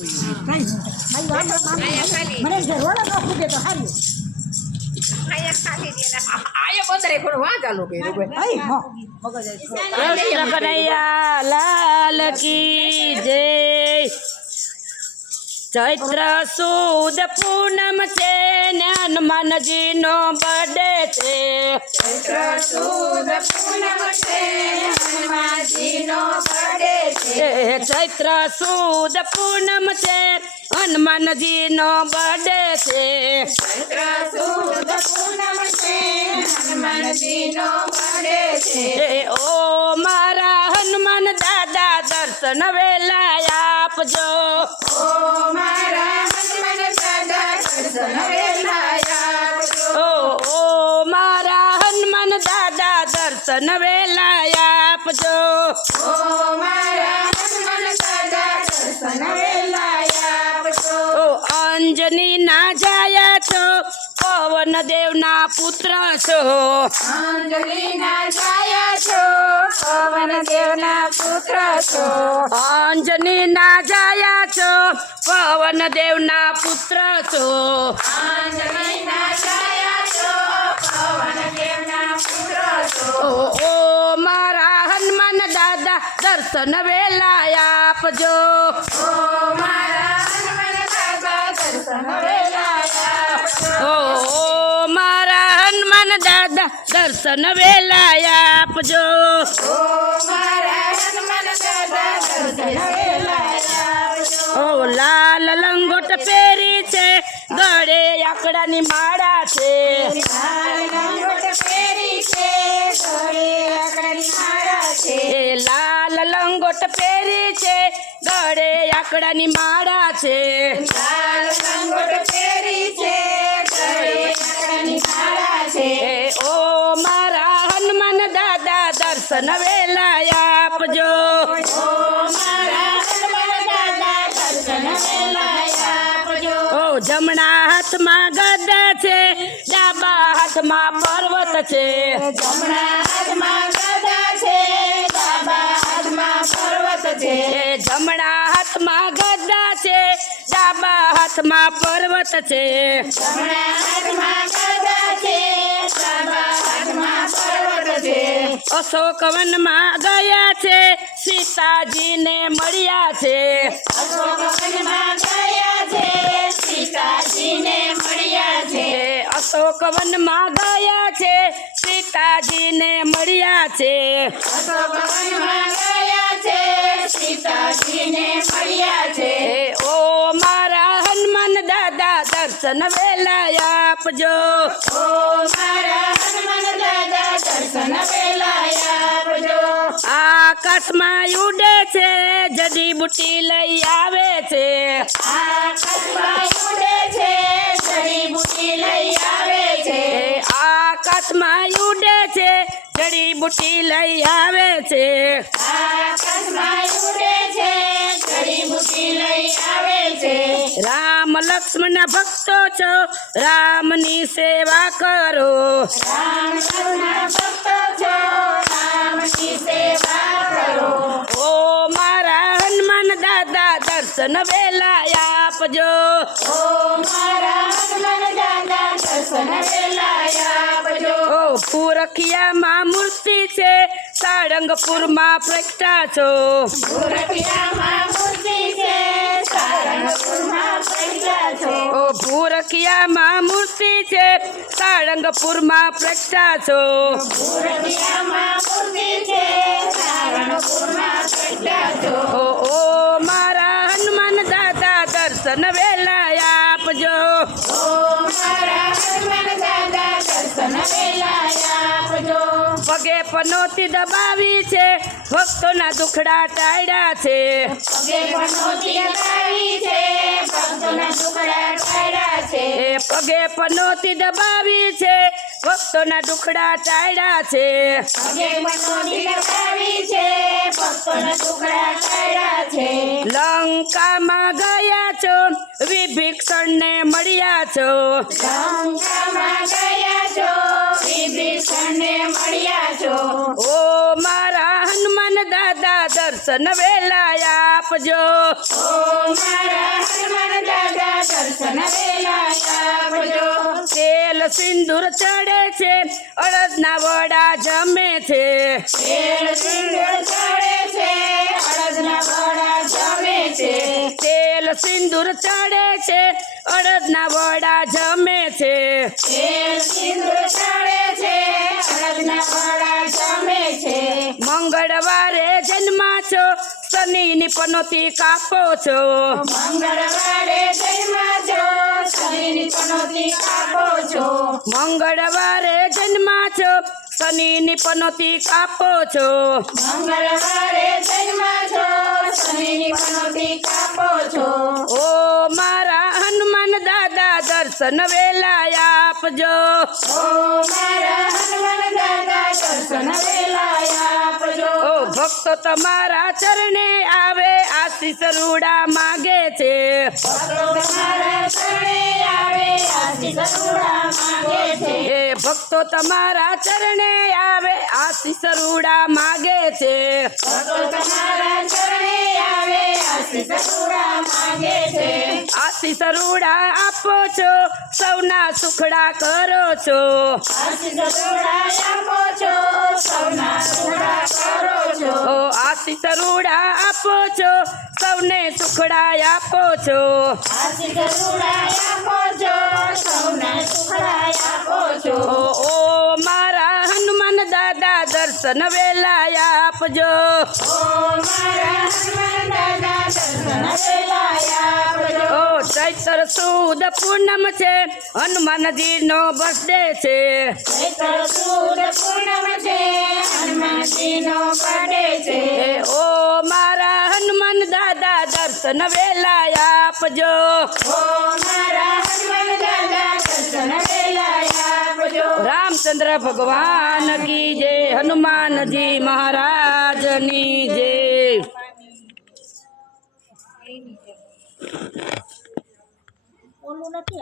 મને ઘરવાળો ન ફૂટે તો હારી કનૈયા લાલ કી જય। ચૈત્ર સુદ પૂનમ છે ને હનુમાનજી નો બર્થડે છે। ચૈત્ર સુદ પૂનમ છે હનુમાનજી નો બર્થડે છે। ચૈત્ર સુદ પૂનમ છે હનુમાનજી નો બર્થડે છે। ચૈત્ર સુદ પૂનમ છે હનુમાનજી નો બર્થડે છે। ઓ મારા હનુમાન દાદા દર્શન વેલા આપજો। ઓ મારા હનુમાન દાદા દર્શન વેલા આપજો। ઓ મારા હનુમાન દાદા દર્શન વેલા આપજો। ઓ મારા હનુમાન દાદા દર્શન વેલા આપજો। અંજની ના જાયા છો પવન દેવના પુત્ર છો। અંજલિ ના છાયા છો પવન દેવના પુત્ર છો। અંજની ના જાયા છો પવન દેવના પુત્ર છો। અંજલિ ના છાયા છો પવન દેવના પુત્ર છો। ઓ મારા હનુમાન દાદા દર્શન વેલા આપજો। ઓ મારા હનુમાન દાદા દર્શન વેલા આપજો। ઓ મારા હનુમાન દાદા દર્શન વેલા આપજો। ઓ મારા હનુમાન દાદા દર્શન વેલા આપજો। ઓ લાલ લંગોટ પહેરી છે ગળે આકડાની માળા છે। લાલ લંગોટ પહેરી છે ગળે આકડાની માળા છે। એ લાલ લંગોટ પહેરી છે ગળે આકડાની માળા છે। લાલ લંગોટ પહેરી છે ગળે આકડાની માળા છે। એ ઓ મારા હનુમાન દાદા દર્શન વેલા આપજો। ઓ મારા હનુમાન દાદા દર્શન વેલા આપજો। ઓ જમણા હાથમાં ગદા છે ડાબા હાથમાં પર્વત છે। જમણા હાથમાં ગદા છે ડાબા હાથમાં પર્વત છે। એ જમણા હાથમાં ગદા છે ડાબા હાથમાં પર્વત છે। જમણા હાથમાં ગદા છે ડાબા હાથમાં પર્વત છે। અશોકવનમાં ગયા છે સીતાજીને મળ્યા છે। અશોકવનમાં ગયા છે સીતાજીને મળ્યા છે। એ અશોકવનમાં ગયા છે સીતાજીને મળ્યા છે। અશોકવનમાં ગયા છે સીતાજીને મળ્યા છે। એ ઓ મારા હનુમાન દાદા દર્શન વેલા આપજો। ઓ મારા હનુમાન દાદા દર્શન વેલા આપજો। આકાશમાં ઉડે છે જડીબુટી લઈ આવે છે। આકાશમાં ઉડે છે જડીબુટી લઈ આવે છે। એ આકાશમાં ઉડે છે જડીબુટી લઈ આવે છે। આકાશમાં ઉડે છે જડીબુટી લઈ આવે છે। રામ લક્ષ્મણ ભક્તો છો રામની સેવા કરો। રામ લક્ષ્મણ ભક્તો છો રામની સેવા કરો। ઓ મારા હનુમાન દાદા દર્શન વેલા આપજો। ઓ મારા હનુમાન દાદા દર્શન વેલા આપજો। ઓ પુરખિયામાં મૂર્તિ છે સાળંગપુરમાં પ્રગટા છો। ભૂરખિયામાં મૂર્તિ છે સારંગપુરમાં પ્રગટા છો। ઓ પુરખિયામાં મૂર્તિ છે સાળંગપુરમાં પ્રગટા છો। ભૂરખિયામાં મૂર્તિ છે સારંગપુરમાં પ્રગટા છો। ઓ મારા હનુમાન દાદા દર્શન વેલા આપજો। ઓ મારા હનુમાન દાદા દર્શન વેલા આપજો। પગે પનોતી દબાવી છે ભક્તોના દુખડા ટાળ્યા છે। પગે પનોતી દબાવી છે ભક્તોના દુખડા ટાળ્યા છે। એ પગે પનોતી દબાવી છે ભક્તોના દુખડા ટાળ્યા છે। પગે પનોતી દબાવી છે ભક્તોના દુખડા ટાળ્યા છે। લંકામાં ગયા છો વિભીષણને મળ્યા છો। લંકામાં ગયા છો વિભીષણને મળ્યા છો। ઓ મારા હનુમાન દાદા દર્શન વેલા આપજો। ઓ મારા સિંદૂર ચડે છે અડદના વડા જમે છે તેલ સિંદૂર ચડે છે અડદના વડા જમે છે તેલ સિંદૂર ચડે છે અડદના વડા જમે છે તેલ સિંદૂર ચડે છે અડદના વડા જમે છે મંગળવારે જન્મા છો શનિની પનોતી કાપો છો મંગળવારે જન્મા છો શનિની પનોતી કાપો છો મંગળવારે જન્મા છો શનિની પનોતી કાપો છો મંગળવારે જન્મા છો શનિની પનોતી કાપો છો ઓ મારા હનુમાન દાદા દર્શન વેલા આપજો ઓ મારા હનુમાન દાદા દર્શન વેલા આપજો ઓ ભક્તો તમારા ચરણે આવે આશીષ રૂડા માગે છે ભક્તો તમારા શરણે આવે આશીષ રૂડા માંગે છે એ ભક્તો તમારા ચરણે આવે આશીષ રૂડા માગે છે ભક્તો તમારા શરણે આવે આશીષ રૂડા માંગે છે આશીષ રૂડા આપો છો સૌના સુખડા કરો છો આશીષ રૂડા આપો છો સૌના સુખડા કરો છો ઓ આશીષ રૂડા આપો છો સૌને સુખડા આપો છો આશીષ રૂડા આપો છો સૌના સુખડા આપો છો ઓ મારા હનુમાન દાદા દર્શન વેલા આપજો ઓ મારા હનુમાન દાદા દર્શન વેલા આપજો ઓ ચૈત્ર સુદ પૂનમ છે હનુમાનજીનો બર્થડે છે ચૈત્ર સુદ પૂનમ છે હનુમાનજીનો બર્થડે છે એ ઓ મારા હનુમાન દાદા દર્શન વેલા આપજો ઓ મારા હનુમાન દાદા દર્શન વેલા આપજો રામચંદ્ર ભગવાન કી જય હનુમાનજી મહારાજની જય ઓલું નથી